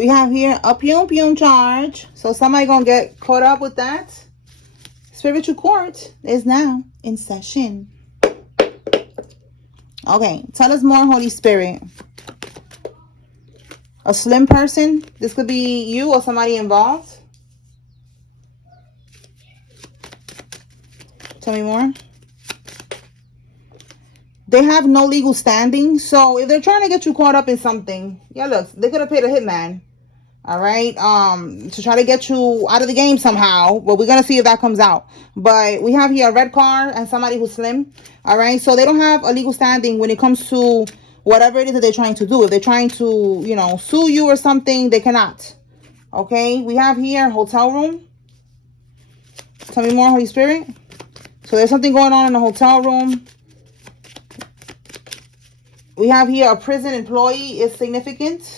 We have here a pium charge. So somebody gonna get caught up with that. Spiritual court is now in session. Okay, tell us more, Holy Spirit. A slim person. This could be you or somebody involved. Tell me more. They have no legal standing. So if they're trying to get you caught up in something, yeah, look, they could have paid a hitman. All right, to try to get you out of the game somehow. But we're gonna see if that comes out. But we have here a red car and somebody who's slim. All right, so they don't have a legal standing when it comes to whatever it is that they're trying to do. If they're trying to, you know, sue you or something, they cannot. Okay, we have here hotel room. Tell me more, Holy Spirit. So there's something going on in the hotel room. We have here a prison employee is significant.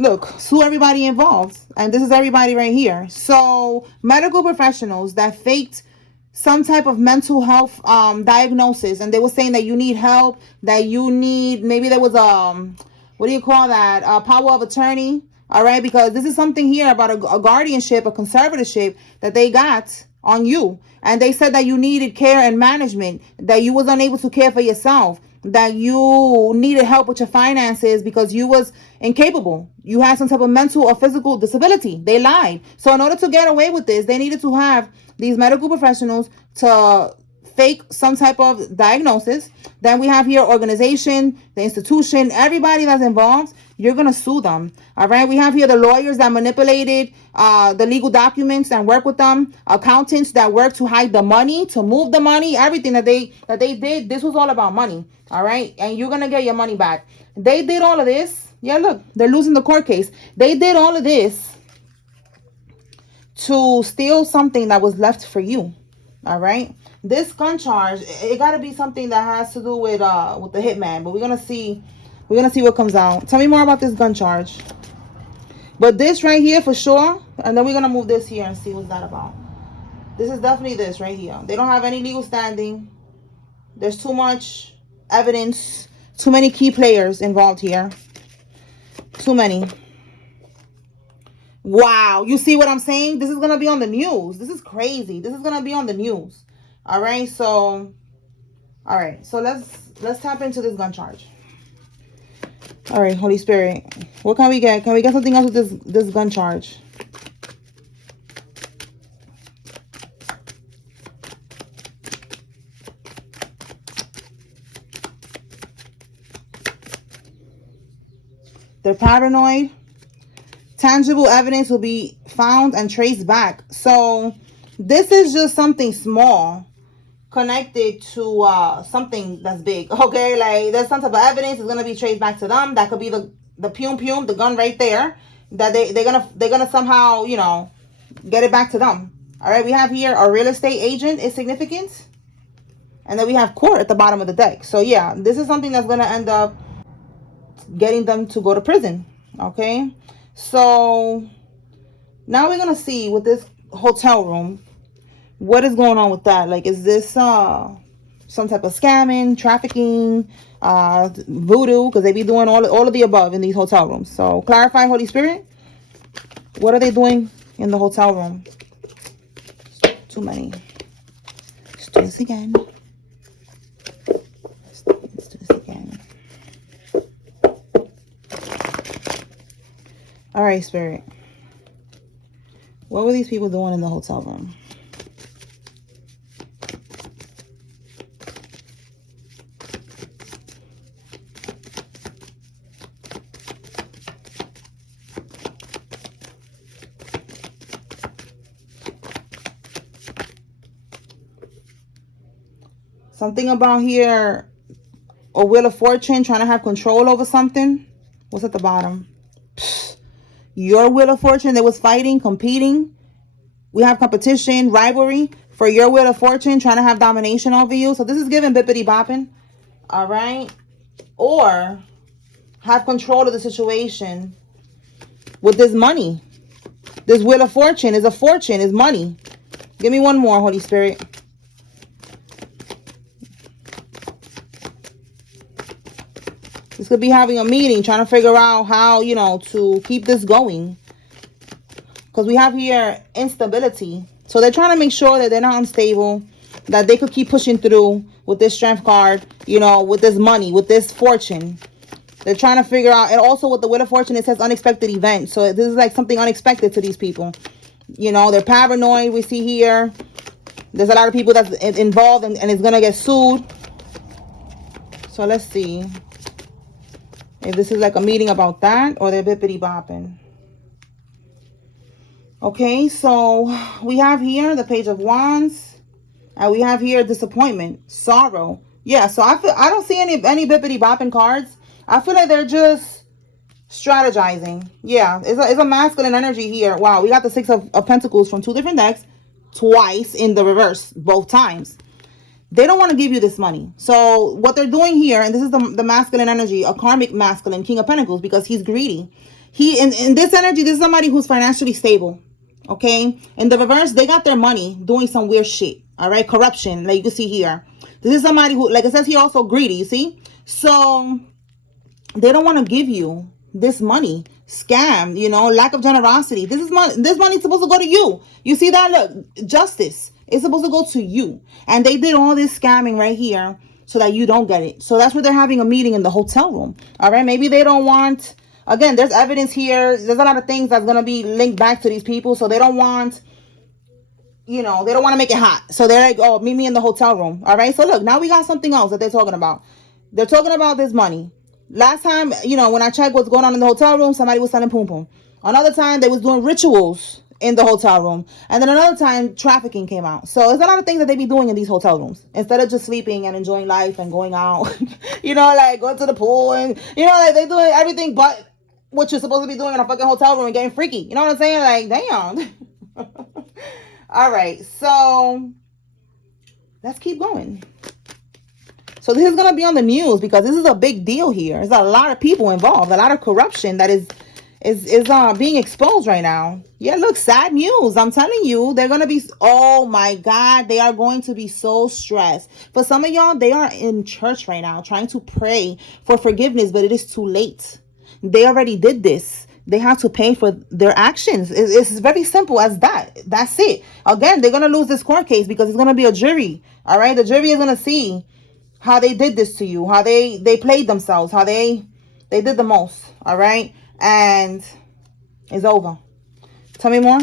Look, sue everybody involved. And this is everybody right here. So medical professionals that faked some type of mental health diagnosis. And they were saying that you need help. That you need, maybe there was what do you call that? A power of attorney. All right. Because this is something here about a guardianship, a conservatorship that they got on you. And they said that you needed care and management. That you was unable to care for yourself. That you needed help with your finances because you was incapable. You had some type of mental or physical disability. They lied. So in order to get away with this, they needed to have these medical professionals to fake some type of diagnosis. Then we have here organization, the institution, everybody that's involved. You're going to sue them. All right. We have here the lawyers that manipulated the legal documents and work with them. Accountants that work to hide the money, to move the money, everything that they did. This was all about money. All right. And you're going to get your money back. They did all of this. Yeah, look, they're losing the court case. They did all of this to steal something that was left for you. All right. This gun charge, it got to be something that has to do with the hitman. But we're going to see. We're going to see what comes out. Tell me more about this gun charge. But this right here for sure. And then we're going to move this here and see what's that about. This is definitely this right here. They don't have any legal standing. There's too much evidence. Too many key players involved here. Too many. Wow. You see what I'm saying? This is going to be on the news. This is crazy. This is going to be on the news. All right. So let's tap into this gun charge. All right, Holy Spirit. What can we get? Can we get something else with this gun charge? They're paranoid. Tangible evidence will be found and traced back. So this is just something small connected to something that's big. Okay, like there's some type of evidence is gonna be traced back to them. That could be the pium, the gun right there. That they're gonna somehow, you know, get it back to them. All right, we have here a real estate agent is significant, and then we have court at the bottom of the deck. So yeah, this is something that's gonna end up getting them to go to prison. Okay, so now we're gonna see with this hotel room. What is going on with that? Like, is this some type of scamming, trafficking, voodoo? Because they be doing all of the above in these hotel rooms. So clarify, Holy Spirit. What are they doing in the hotel room? Too many. Let's do this again. Let's do this again. All right, Spirit. What were these people doing in the hotel room? Something about here, a wheel of fortune, trying to have control over something. What's at the bottom? Your wheel of fortune. They was fighting, competing. We have competition, rivalry for your wheel of fortune, trying to have domination over you. So this is giving bippity bopping. All right. Or have control of the situation with this money. This wheel of fortune is a fortune, is money. Give me one more, Holy Spirit. This could be having a meeting, trying to figure out how, you know, to keep this going. Because we have here instability. So they're trying to make sure that they're not unstable, that they could keep pushing through with this strength card, you know, with this money, with this fortune. They're trying to figure out, and also with the Wheel of Fortune, it says unexpected event. So this is like something unexpected to these people. You know, they're paranoid, we see here. There's a lot of people that's involved and it's going to get sued. So let's see if this is like a meeting about that or they're bippity bopping. Okay, so we have here the Page of Wands. And we have here disappointment, sorrow. Yeah, so I don't see any bippity bopping cards. I feel like they're just strategizing. Yeah, it's a masculine energy here. Wow, we got the Six of Pentacles from two different decks. Twice in the reverse, both times. They don't want to give you this money. So what they're doing here, and this is the masculine energy, a karmic masculine, King of Pentacles, because he's greedy. In this energy, this is somebody who's financially stable. Okay? In the reverse, they got their money doing some weird shit. All right? Corruption, like you can see here. This is somebody who, like it says here, also greedy, you see? So they don't want to give you this money. Scam, you know, lack of generosity. This money's supposed to go to you. You see that? Look, justice. It's supposed to go to you. And they did all this scamming right here so that you don't get it. So that's where they're having a meeting in the hotel room. All right. Maybe they don't want, again, there's evidence here. There's a lot of things that's going to be linked back to these people. So they don't want, you know, they don't want to make it hot. So they're like, oh, meet me in the hotel room. All right. So look, now we got something else that they're talking about. They're talking about this money. Last time, you know, when I checked what's going on in the hotel room, somebody was selling pum pum. Another time, they was doing rituals in the hotel room. And then another time, trafficking came out. So there's a lot of things that they be doing in these hotel rooms. Instead of just sleeping and enjoying life and going out, you know, like going to the pool and, you know, like they doing everything but what you're supposed to be doing in a fucking hotel room and getting freaky. You know what I'm saying? Like, damn. All right. So let's keep going. So this is going to be on the news because this is a big deal here. There's a lot of people involved, a lot of corruption that is being exposed right now. Yeah, look, sad news. I'm telling you, they're going to be, oh my God, they are going to be so stressed. For some of y'all, they are in church right now trying to pray for forgiveness, but it is too late. They already did this. They have to pay for their actions. It's very simple as that. That's it. Again, they're going to lose this court case because it's going to be a jury. All right. The jury is going to see how they did this to you, how they played themselves, how they did the most. All right. And it's over. Tell me more.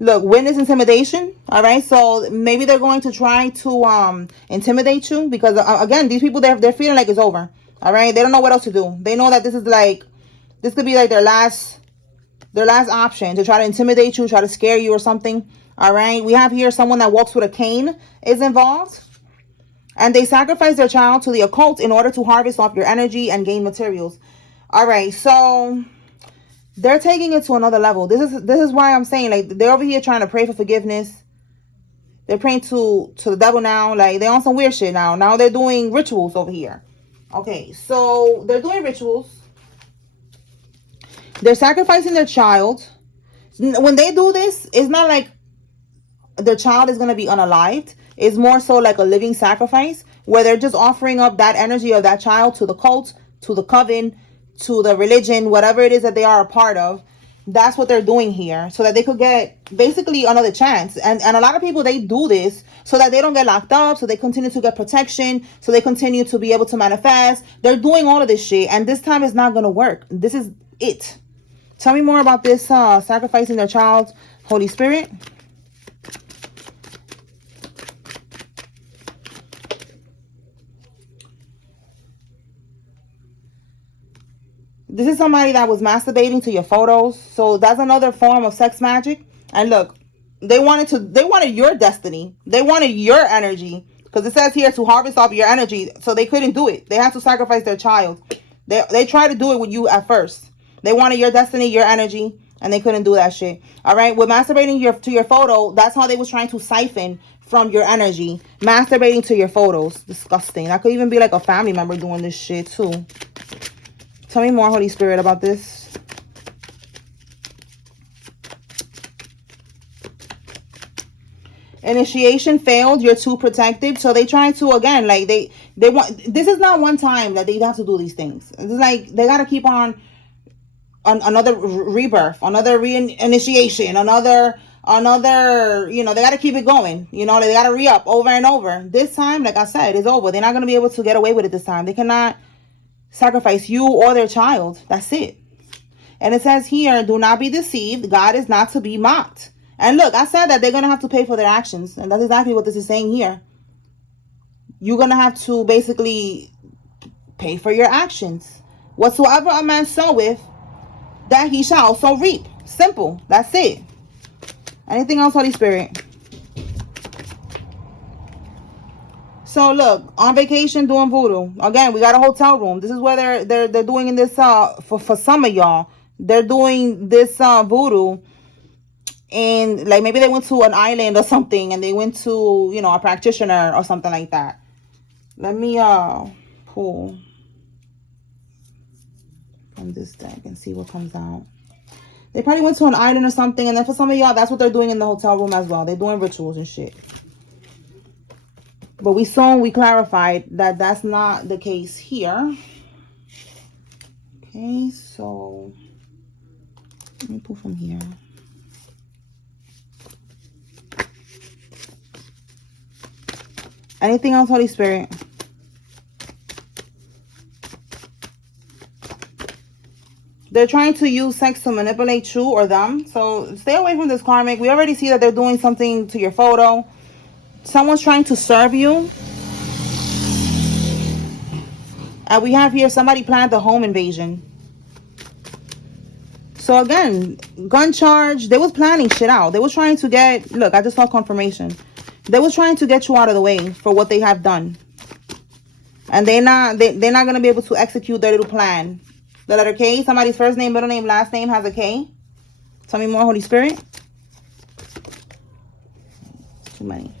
Look, witness intimidation. All right. So maybe they're going to try to intimidate you because again, these people, they're feeling like it's over. All right. They don't know what else to do. They know that this could be like their last option to try to intimidate you, try to scare you or something. All right. We have here someone that walks with a cane is involved. And they sacrifice their child to the occult in order to harvest off your energy and gain materials. All right. So they're taking it to another level. This is why I'm saying, like, they're over here trying to pray for forgiveness. They're praying to the devil now. Like, they're on some weird shit now. Now they're doing rituals over here. Okay. So they're doing rituals. They're sacrificing their child. When they do this, it's not like their child is going to be unalived. It's more so like a living sacrifice where they're just offering up that energy of that child to the cult, to the coven, to the religion, whatever it is that they are a part of. That's what they're doing here so that they could get basically another chance. And a lot of people, they do this so that they don't get locked up, so they continue to get protection, so they continue to be able to manifest. They're doing all of this shit, and this time it's not going to work. This is it. Tell me more about this sacrificing their child, Holy Spirit. This is somebody that was masturbating to your photos. So that's another form of sex magic. And look, they wanted your destiny. They wanted your energy. Because it says here to harvest off your energy. So they couldn't do it. They had to sacrifice their child. They tried to do it with you at first. They wanted your destiny, your energy, and they couldn't do that shit. All right. With masturbating to your photo, that's how they was trying to siphon from your energy. Masturbating to your photos. Disgusting. That could even be like a family member doing this shit too. Tell me more, Holy Spirit, about this. Initiation failed. You're too protective. So they try to, again, like they want, this is not one time that they have to do these things. It's like they got to keep on another rebirth, another reinitiation, another, you know, they got to keep it going. You know, they got to re-up over and over. This time, like I said, it's over. They're not going to be able to get away with it this time. They cannot sacrifice you or their child. That's it. And it says here, do not be deceived. God is not to be mocked. And look, I said that they're going to have to pay for their actions. And that's exactly what this is saying here. You're going to have to basically pay for your actions. Whatsoever a man soweth, that he shall also reap. Simple. That's it. Anything else, Holy Spirit? So look, on vacation doing voodoo. Again, we got a hotel room. This is where they're doing in this for some of y'all. They're doing this voodoo, and like maybe they went to an island or something, and they went to, you know, a practitioner or something like that. Let me pull from this deck and see what comes out. They probably went to an island or something, and then for some of y'all, that's what they're doing in the hotel room as well. They're doing rituals and shit. But we clarified that that's not the case here. Okay, so let me pull from here. Anything else, Holy Spirit? They're trying to use sex to manipulate you or them. So stay away from this, karmic. We already see that they're doing something to your photo. Someone's trying to serve you. And we have here somebody planned the home invasion. So again, gun charge. They was planning shit out. They was trying to get, look, I just saw confirmation. They was trying to get you out of the way for what they have done. And they're not going to be able to execute their little plan. The letter K, somebody's first name, middle name, last name has a K. Tell me more, Holy Spirit. Too many.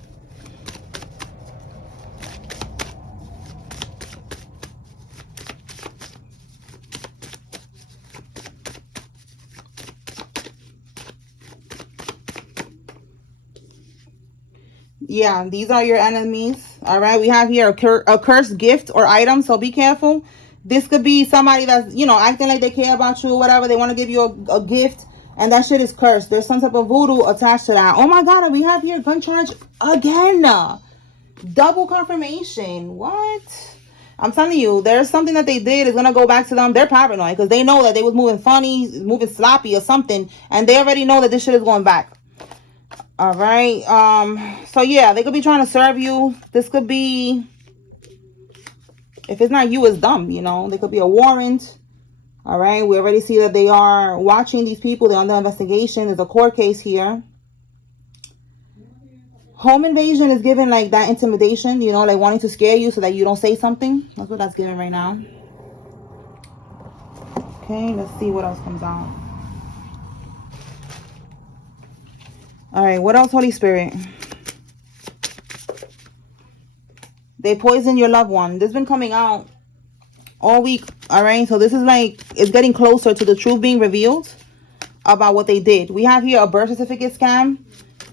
Yeah, these are your enemies. All right, we have here a cursed gift or item, so be careful. This could be somebody that's, you know, acting like they care about you or whatever. They want to give you a gift, and that shit is cursed. There's some type of voodoo attached to that. Oh my God, and we have here gun charge again. Double confirmation. What? I'm telling you, there's something that they did is going to go back to them. They're paranoid because they know that they was moving funny, moving sloppy or something, and they already know that this shit is going back. All right. So yeah, they could be trying to serve you. This could be, if it's not you, it's them, you know. They could be a warrant. All right. We already see that they are watching these people. They're under investigation. There's a court case here. Home invasion is given like that intimidation, you know, like wanting to scare you so that you don't say something. That's what that's given right now. Okay, let's see what else comes out. All right, what else, Holy Spirit? They poison your loved one. This has been coming out all week. All right, so this is like, it's getting closer to the truth being revealed about what they did. We have here a birth certificate scam.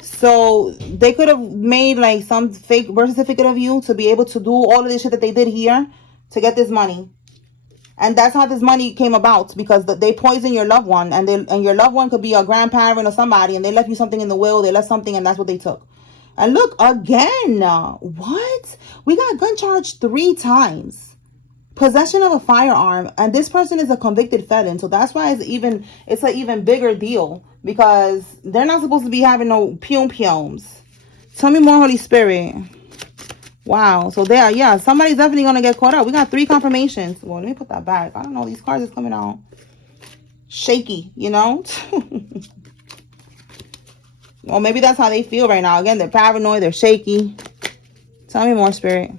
So they could have made like some fake birth certificate of you to be able to do all of this shit that they did here to get this money. And that's how this money came about, because they poison your loved one, and your loved one could be a grandparent or somebody, and they left you something in the will. They left something, and that's what they took. And look again. What? We got gun charged 3 times. Possession of a firearm, and this person is a convicted felon, so that's why it's an even bigger deal, because they're not supposed to be having no pums. Tell me more, Holy Spirit. Wow. So there, yeah, somebody's definitely gonna get caught up. We got 3 confirmations. Well, let me put that back. I don't know, these cards is coming out shaky, you know. Well, maybe that's how they feel right now. Again, they're paranoid, they're shaky. Tell me more, Spirit.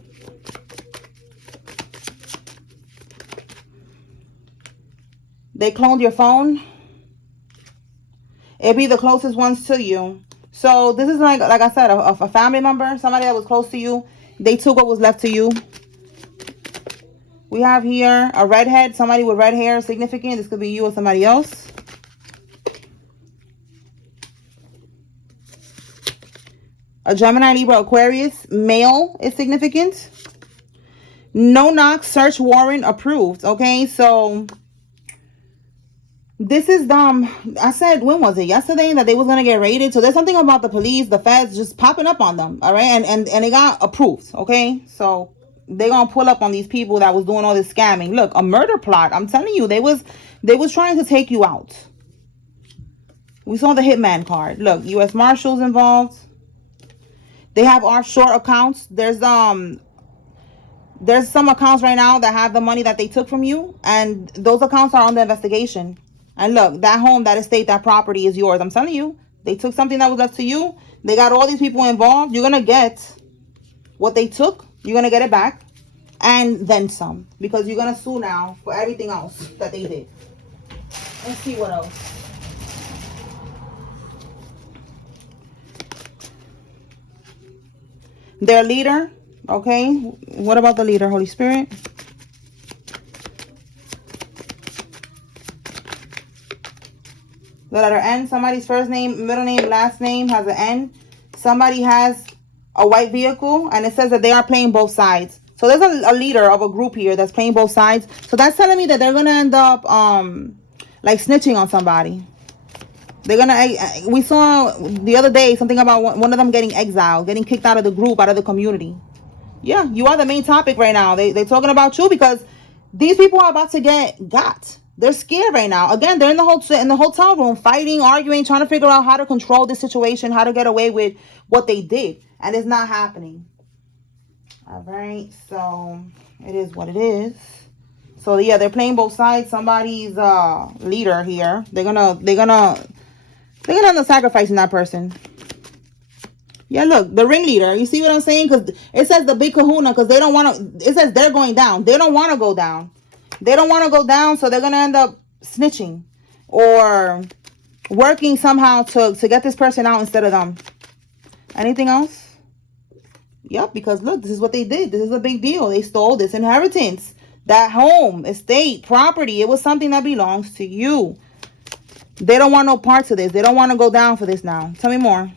They cloned your phone. It'd be the closest ones to you. So this is like I said, a family member, somebody that was close to you. They took what was left to you. We have here a redhead, somebody with red hair, significant. This could be you or somebody else. A Gemini, Libra, Aquarius. Male is significant. No knock, search warrant approved. Okay, so this is I said, when was it? Yesterday, that they was gonna get raided. So there's something about the police, the feds just popping up on them. All right, and it got approved. Okay, so they gonna pull up on these people that was doing all this scamming. Look, a murder plot. I'm telling you, they was trying to take you out. We saw the hitman card. Look, U.S. Marshals involved. They have offshore accounts. There's some accounts right now that have the money that they took from you, and those accounts are under investigation. And look, that home, that estate, that property is yours. I'm telling you, they took something that was left to you. They got all these people involved. You're gonna get what they took. You're gonna get it back, and then some, because you're gonna sue now for everything else that they did. Let's see what else. Their leader. Okay, what about the leader, Holy Spirit? The letter N. Somebody's first name, middle name, last name has an N. Somebody has a white vehicle, and it says that they are playing both sides. So there's a leader of a group here that's playing both sides. So that's telling me that they're gonna end up like snitching on somebody. They're gonna. We saw the other day something about one of them getting exiled, getting kicked out of the group, out of the community. Yeah, you are the main topic right now. They're talking about you because these people are about to get got. They're scared right now. Again, they're in the hotel room, fighting, arguing, trying to figure out how to control this situation, how to get away with what they did, and it's not happening. All right, so it is what it is. So yeah, they're playing both sides. Somebody's leader here. They're gonna end up sacrificing that person. Yeah, look, the ringleader. You see what I'm saying? Because it says the big kahuna, because they don't want to. It says they're going down. They don't want to go down. They don't want to go down, so they're going to end up snitching or working somehow to get this person out instead of them. Anything else? Yep, because look, this is what they did. This is a big deal. They stole this inheritance, that home, estate, property. It was something that belongs to you. They don't want no parts of this. They don't want to go down for this now. Tell me more.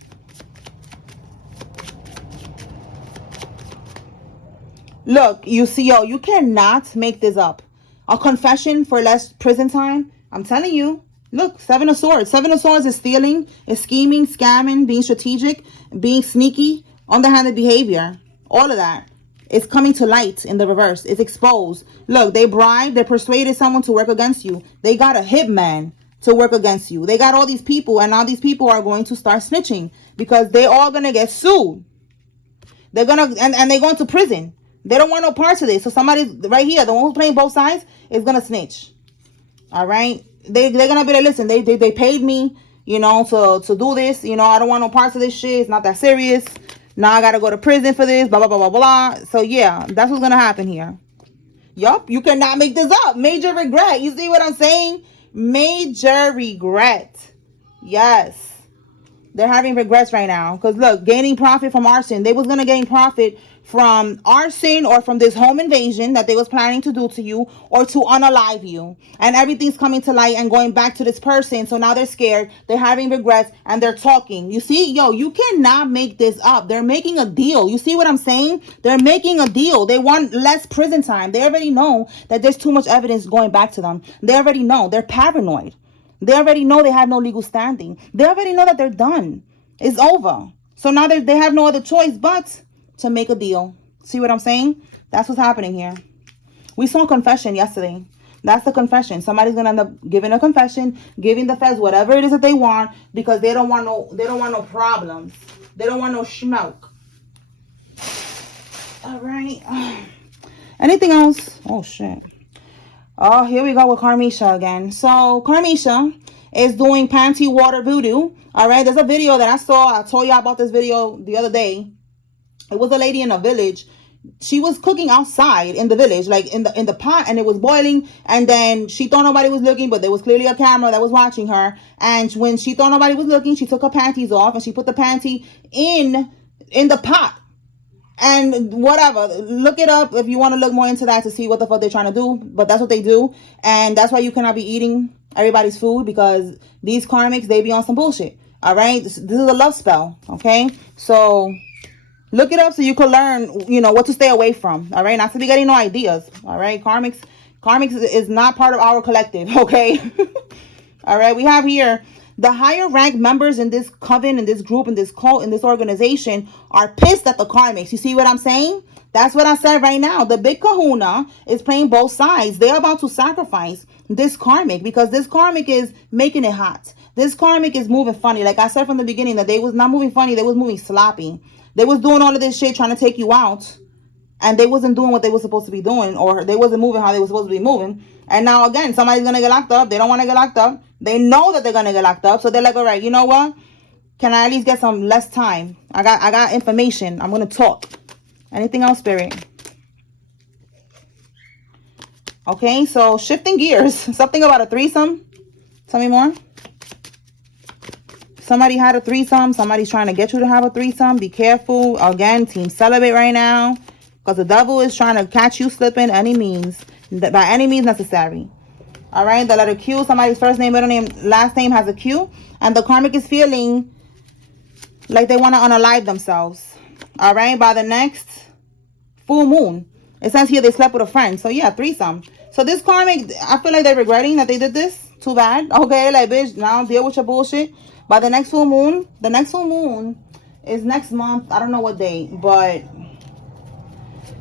Look, you see, you cannot make this up. A confession for less prison time. I'm telling you. Look, Seven of Swords. Seven of Swords is stealing, is scheming, scamming, being strategic, being sneaky, underhanded behavior. All of that is coming to light in the reverse. It's exposed. Look, they bribed, they persuaded someone to work against you. They got a hitman to work against you. They got all these people, and now these people are going to start snitching because they all going to get sued. They're going to, and they're going to prison. They don't want no parts of this. So somebody right here, the one who's playing both sides, is going to snitch. All right? They're going to be like, listen, they paid me, to do this. I don't want no parts of this shit. It's not that serious. Now I got to go to prison for this, blah, blah, blah, blah, blah. So, yeah, that's what's going to happen here. Yup, you cannot make this up. Major regret. You see what I'm saying? Major regret. Yes. They're having regrets right now. Because, look, gaining profit from arson. They was going to gain profit from arson or from this home invasion that they was planning to do to you or to unalive you. And everything's coming to light and going back to this person. So now they're scared. They're having regrets and they're talking. You see, you cannot make this up. They're making a deal. You see what I'm saying? They're making a deal. They want less prison time. They already know that there's too much evidence going back to them. They already know. They're paranoid. They already know they have no legal standing. They already know that they're done. It's over. So now they have no other choice but to make a deal. See what I'm saying? That's what's happening here. We saw confession yesterday. That's the confession. Somebody's gonna end up giving a confession, giving the feds whatever it is that they want because they don't want no problems. They don't want no smoke. All right. Anything else? Oh shit. Oh, here we go with Karmisha again. So Karmisha is doing panty water voodoo. All right. There's a video that I saw. I told y'all about this video the other day. It was a lady in a village. She was cooking outside in the village, like in the pot, and it was boiling. And then she thought nobody was looking, but there was clearly a camera that was watching her. And when she thought nobody was looking, she took her panties off and she put the panty in the pot. And whatever, look it up if you want to look more into that to see what the fuck they're trying to do. But that's what they do. And that's why you cannot be eating everybody's food, because these karmics, they be on some bullshit. All right. This is a love spell. Okay. So look it up so you can learn, you know, what to stay away from. All right. Not to be getting no ideas. All right. Karmics is not part of our collective. Okay. All right. We have here the higher ranked members in this coven, in this group, in this cult, in this organization are pissed at the Karmics. You see what I'm saying? That's what I said right now. The big kahuna is playing both sides. They're about to sacrifice this Karmic because this Karmic is making it hot. This Karmic is moving funny. Like I said from the beginning, that they was not moving funny. They was moving sloppy. They was doing all of this shit trying to take you out. And they wasn't doing what they were supposed to be doing. Or they wasn't moving how they were supposed to be moving. And now, again, somebody's going to get locked up. They don't want to get locked up. They know that they're going to get locked up. So they're like, all right, you know what? Can I at least get some less time? I got information. I'm going to talk. Anything else, Spirit? Okay, so shifting gears. Something about a threesome. Tell me more. Somebody had a threesome. Somebody's trying to get you to have a threesome. Be careful. Again, team celibate right now. Because the devil is trying to catch you slipping any means. By any means necessary. All right, the letter Q. Somebody's first name, middle name, last name has a Q. And the Karmic is feeling like they want to unalive themselves. All right, by the next full moon. It says here they slept with a friend. So yeah, threesome. So this Karmic, I feel like they're regretting that they did this. Too bad. Okay, like bitch, now deal with your bullshit. By the next full moon, the next full moon is next month. I don't know what day, but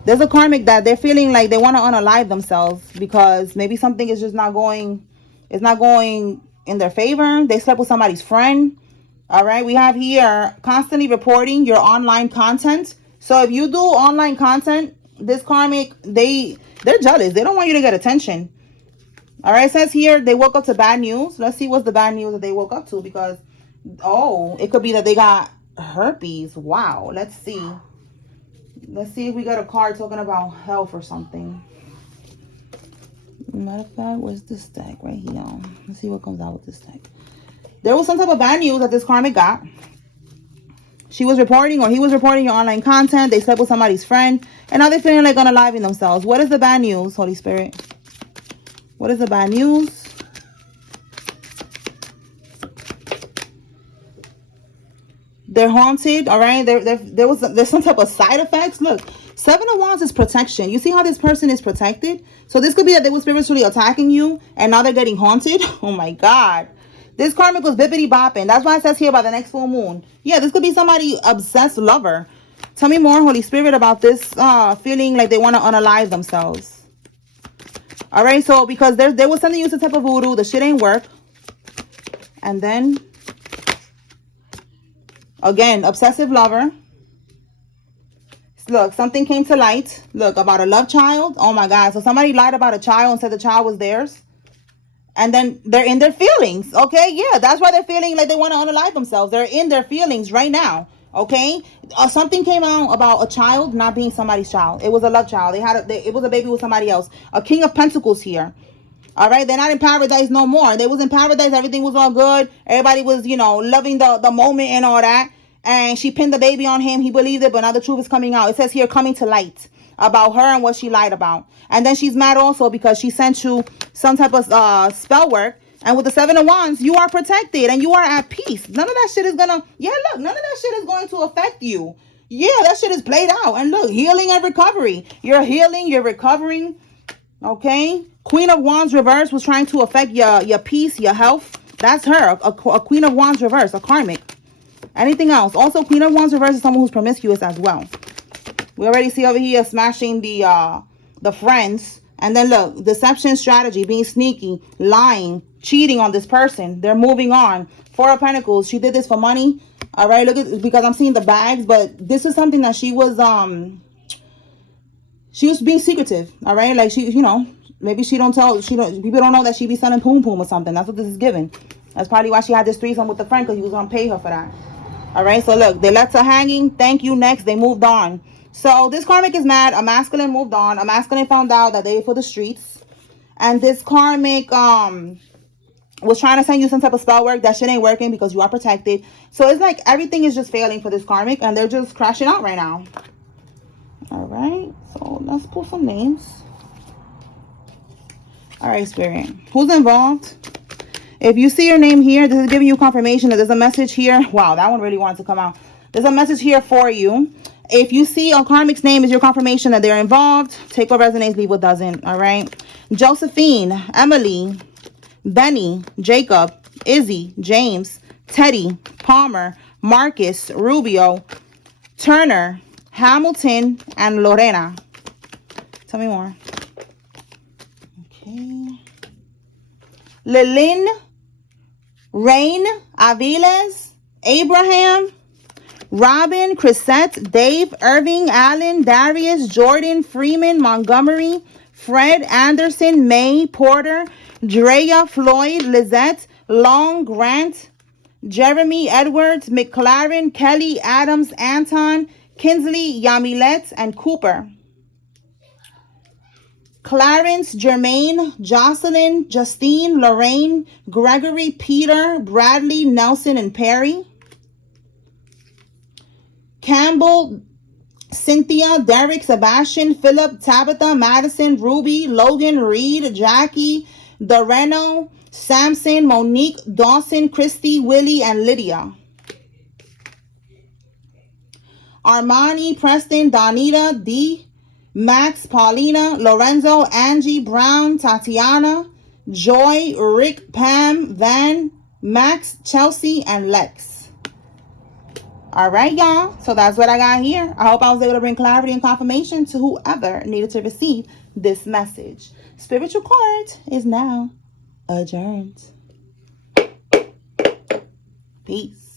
there's a Karmic that they're feeling like they want to unalive themselves because maybe something is just not going, it's not going in their favor. They slept with somebody's friend. All right, we have here constantly reporting your online content. So if you do online content, this Karmic, they're jealous. They don't want you to get attention. All right, it says here they woke up to bad news. Let's see what's the bad news that they woke up to, because it could be that they got herpes. Wow, let's see. Let's see if we got a card talking about health or something. Matter of fact, where's this deck? Right here. Let's see what comes out with this deck. There was some type of bad news that this Karmic got. She was reporting, or he was reporting your online content. They slept with somebody's friend. And now they're feeling like unaliving themselves. What is the bad news, Holy Spirit? What is the bad news? They're haunted, all right? There's some type of side effects. Look, Seven of Wands is protection. You see how this person is protected? So this could be that they were spiritually attacking you, and now they're getting haunted. Oh my God. This Karmic was bippity bopping. That's why it says here by the next full moon. Yeah, this could be somebody obsessed lover. Tell me more, Holy Spirit, about this feeling like they want to unalive themselves. All right, so because there was something used, a type of voodoo, the shit ain't work. And then again, obsessive lover. Look, something came to light. Look, about a love child. Oh my God. So somebody lied about a child and said the child was theirs. And then they're in their feelings. Okay, yeah, that's why they're feeling like they want to unalive themselves. They're in their feelings right now. Okay, something came out about a child not being somebody's child. It was a love child. It was a baby with somebody else. A King of Pentacles here. All right, they're not in paradise no more. They was in paradise. Everything was all good. Everybody was, you know, loving the moment and all that. And she pinned the baby on him. He believed it, but now the truth is coming out. It says here, coming to light about her and what she lied about. And then she's mad also because she sent you some type of spell work. And with the Seven of Wands, you are protected and you are at peace. None of that shit is gonna, yeah, look, none of that shit is going to affect you. Yeah, that shit is played out. And look, healing and recovery. You're healing, you're recovering. Okay, Queen of Wands reverse was trying to affect your peace, your health. That's her, a Queen of Wands reverse, a Karmic. Anything else? Also, Queen of Wands reverse is someone who's promiscuous as well. We already see over here smashing the friends. And then look, deception strategy, being sneaky, lying, cheating on this person. They're moving on. Four of Pentacles. She did this for money. All right, look at, because I'm seeing the bags, but this is something that she was being secretive. All right, like she, you know, maybe people don't know that she be selling poom poom or something. That's what this is giving. That's probably why she had this threesome with the friend, because he was gonna pay her for that. All right, so look, they left her hanging. Thank you. Next, they moved on. So this Karmic is mad. A masculine moved on. A masculine found out that they were for the streets. And this Karmic was trying to send you some type of spell work. That shit ain't working because you are protected. So it's like everything is just failing for this Karmic. And they're just crashing out right now. All right. So let's pull some names. All right, Spirit. Who's involved? If you see your name here, this is giving you confirmation that there's a message here. Wow, that one really wanted to come out. There's a message here for you. If you see a Karmic's name is your confirmation that they're involved, take what resonates, leave what doesn't, all right? Josephine, Emily, Benny, Jacob, Izzy, James, Teddy, Palmer, Marcus, Rubio, Turner, Hamilton, and Lorena. Tell me more. Okay. Lilyn, Rain, Aviles, Abraham, Robin, Chrisette, Dave, Irving, Allen, Darius, Jordan, Freeman, Montgomery, Fred, Anderson, May, Porter, Drea, Floyd, Lizette, Long, Grant, Jeremy, Edwards, McLaren, Kelly, Adams, Anton, Kinsley, Yamilet, and Cooper. Clarence, Jermaine, Jocelyn, Justine, Lorraine, Gregory, Peter, Bradley, Nelson, and Perry. Campbell, Cynthia, Derek, Sebastian, Philip, Tabitha, Madison, Ruby, Logan, Reed, Jackie, Doreno, Samson, Monique, Dawson, Christy, Willie, and Lydia. Armani, Preston, Donita, D, Max, Paulina, Lorenzo, Angie, Brown, Tatiana, Joy, Rick, Pam, Van, Max, Chelsea, and Lex. All right, y'all. So that's what I got here. I hope I was able to bring clarity and confirmation to whoever needed to receive this message. Spiritual court is now adjourned. Peace.